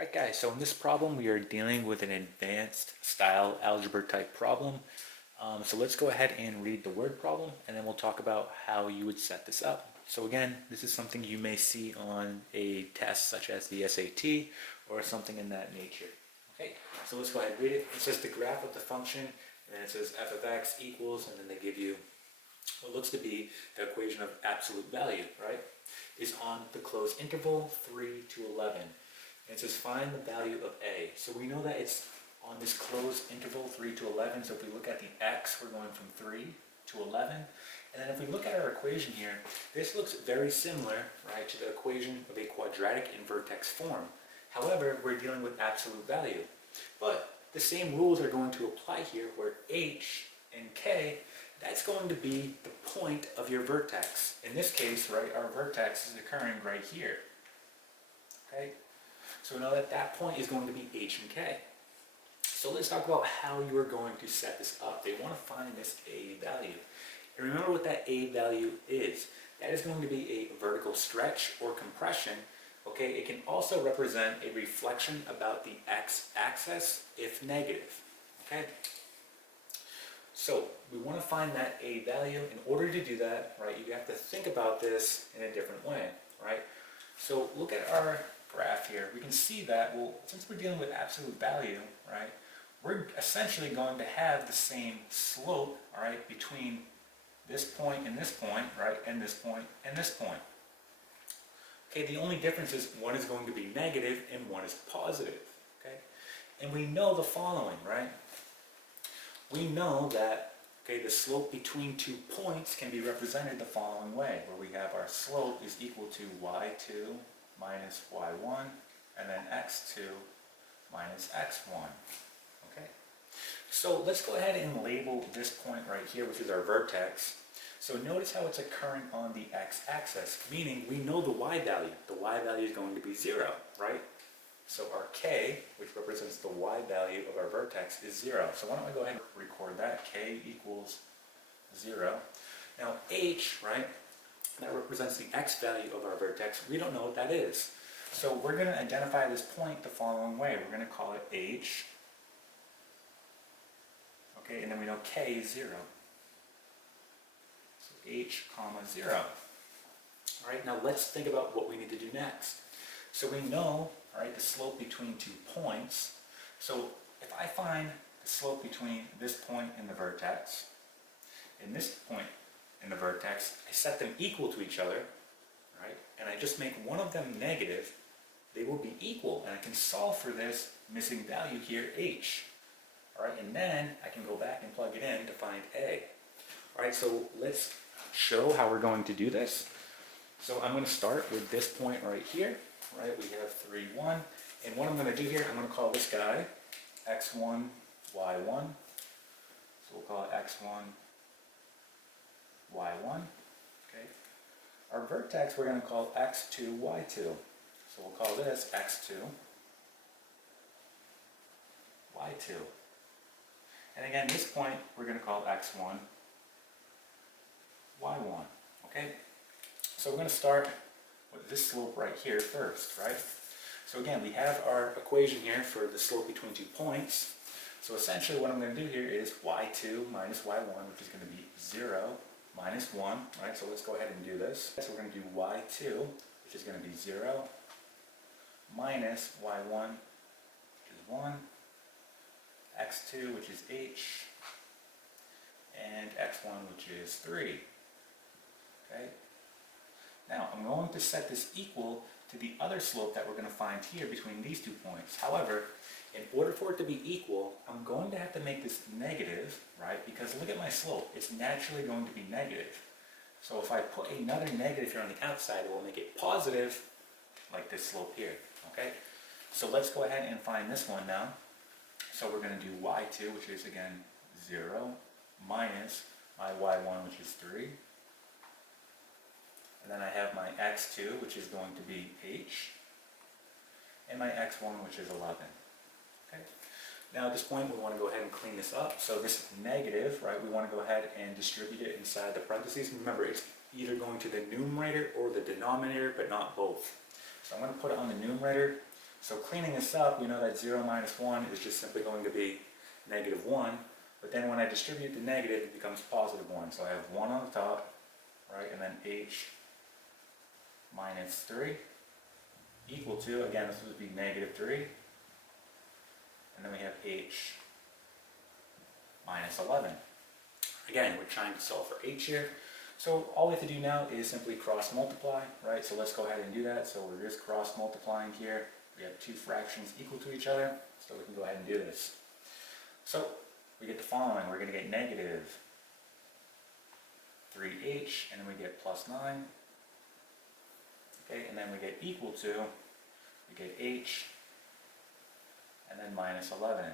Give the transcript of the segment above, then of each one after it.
Alright guys, so in this problem we are dealing with an advanced style algebra type problem. So let's go ahead and read the word problem and then we'll talk about how you would set this up. So again, this is something you may see on a test such as the SAT or something in that nature. Okay, so let's go ahead and read it. It says the graph of the function, and then it says f of x equals, and then they give you what looks to be the equation of absolute value, right? Is on the closed interval 3 to 11. And it says find the value of a. So we know that it's on this closed interval 3 to 11. So if we look at the x, we're going from 3 to 11. And then if we look at our equation here, this looks very similar, right, to the equation of a quadratic in vertex form. However, we're dealing with absolute value. But the same rules are going to apply here where h and k, that's going to be the point of your vertex. In this case, right, our vertex is occurring right here. Okay? So we know that that point is going to be h and k. So let's talk about how you are going to set this up. They want to find this a value. And remember what that a value is. That is going to be a vertical stretch or compression. Okay, it can also represent a reflection about the x-axis if negative. Okay? So we want to find that a value. In order to do that, right, you have to think about this in a different way, right? So look at our graph here. We can see that, well, since we're dealing with absolute value, right, we're essentially going to have the same slope, all right, between this point and this point, right, and this point and this point. Okay, the only difference is one is going to be negative and one is positive, okay? And we know the following, right? We know that, okay, the slope between 2 points can be represented the following way, where we have our slope is equal to y2 minus y1, and then x2 minus x1, okay? So let's go ahead and label this point right here, which is our vertex. So notice how it's occurring on the x-axis, meaning we know the y value. The y value is going to be 0, right? So our k, which represents the y value of our vertex, is 0. So why don't we go ahead and record that? K equals 0. Now h, right, that represents the x value of our vertex. We don't know what that is. So we're going to identify this point the following way. We're going to call it h. Okay, and then we know k is 0. So h comma 0. All right, now let's think about what we need to do next. So we know, all right, the slope between 2 points. So if I find the slope between this point and the vertex and this point and the vertex, I set them equal to each other, right? And I just make one of them negative, they will be equal, and I can solve for this missing value here, h. All right, and then I can go back and plug it in to find a. All right, so let's show how we're going to do this. So I'm going to start with this point right here, right? We have 3, 1, and what I'm going to do here, I'm going to call this guy x1, y1. So we'll call it x1, y1, okay? Our vertex we're going to call x2, y2. So we'll call this x2, y2. And again, this point we're going to call x1, y1, okay? So we're going to start with this slope right here first, right? So again, we have our equation here for the slope between 2 points. So essentially what I'm going to do here is y2 minus y1, which is going to be 0 minus 1, right? So let's go ahead and do this. So we're going to do y2, which is going to be 0, minus y1, which is 1, x2, which is h, and x1, which is 3, okay? Now, I'm going to set this equal to the other slope that we're going to find here between these 2 points. However, in order for it to be equal, I'm going to have to make this negative, right? Because look at my slope. It's naturally going to be negative. So if I put another negative here on the outside, it will make it positive, like this slope here, okay? So let's go ahead and find this one now. So we're going to do y2, which is, again, 0, minus my y1, which is 3. And then I have my x2, which is going to be h, and my x1, which is 11. Okay. Now at this point, we want to go ahead and clean this up. So this negative, right, we want to go ahead and distribute it inside the parentheses. Remember, it's either going to the numerator or the denominator, but not both. So I'm going to put it on the numerator. So cleaning this up, we know that 0 minus 1 is just simply going to be negative 1. But then when I distribute the negative, it becomes positive 1. So I have 1 on the top, right? And then h minus 3 equal to, again, this would be negative 3. And then we have h minus 11. Again, we're trying to solve for h here. So all we have to do now is simply cross multiply, right? So let's go ahead and do that. So we're just cross multiplying here. We have two fractions equal to each other, so we can go ahead and do this. So we get the following. We're going to get negative 3h, and then we get plus 9. Okay, and then we get equal to, we get h, and then minus 11.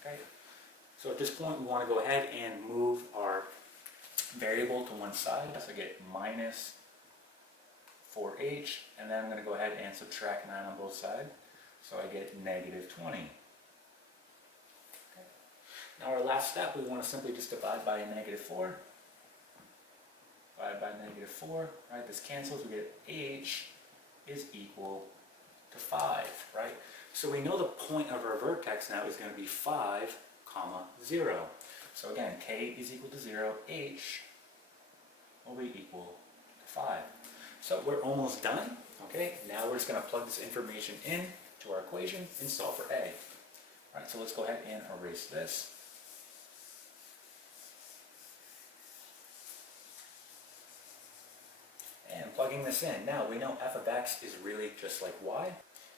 Okay, so at this point we want to go ahead and move our variable to one side. So I get minus 4h, and then I'm going to go ahead and subtract 9 on both sides. So I get negative 20. Okay. Now our last step, we want to simply just divide by a negative 4. Divide by negative 4, right? This cancels, we get h is equal to 5, right? So we know the point of our vertex now is going to be 5, comma, 0. So again, k is equal to 0, h will be equal to 5. So we're almost done, okay? Now we're just going to plug this information in to our equation and solve for a. All right, so let's go ahead and erase this. And plugging this in. Now we know f of x is really just like y.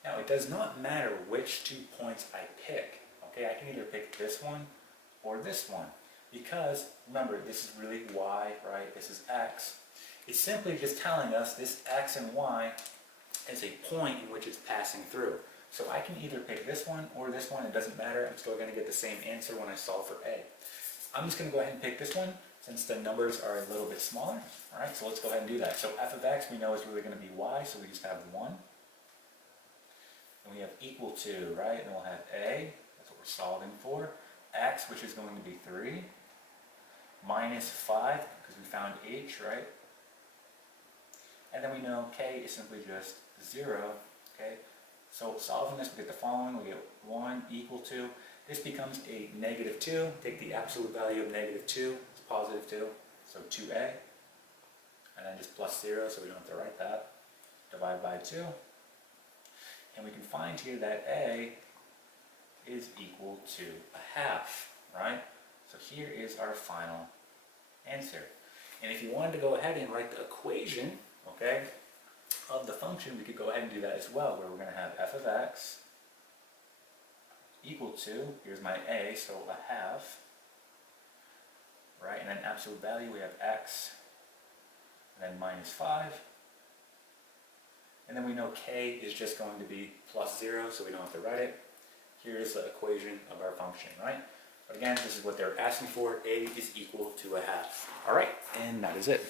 Now it does not matter which 2 points I pick, okay? I can either pick this one or this one, because remember, this is really y, right? This is x. It's simply just telling us this x and y is a point in which it's passing through. So I can either pick this one or this one, it doesn't matter. I'm still going to get the same answer when I solve for a. I'm just going to go ahead and pick this one since the numbers are a little bit smaller. All right, so let's go ahead and do that. So f of x we know is really going to be y, so we just have 1. And we have equal to, right? And we'll have a, that's what we're solving for. X, which is going to be 3, minus 5, because we found h, right? And then we know k is simply just 0, okay? So solving this, we get the following. We get 1 equal to, this becomes a negative 2. Take the absolute value of negative 2, it's positive 2, so 2a. And then just plus 0, so we don't have to write that. Divide by 2. And we can find here that a is equal to a half, right? So here is our final answer. And if you wanted to go ahead and write the equation, okay, of the function, we could go ahead and do that as well, where we're going to have f of x equal to, here's my a, so a half, right? And then absolute value, we have x, and then minus 5. And then we know k is just going to be plus 0, so we don't have to write it. Here's the equation of our function, right? But again, this is what they're asking for. A is equal to a half. All right, and that is it.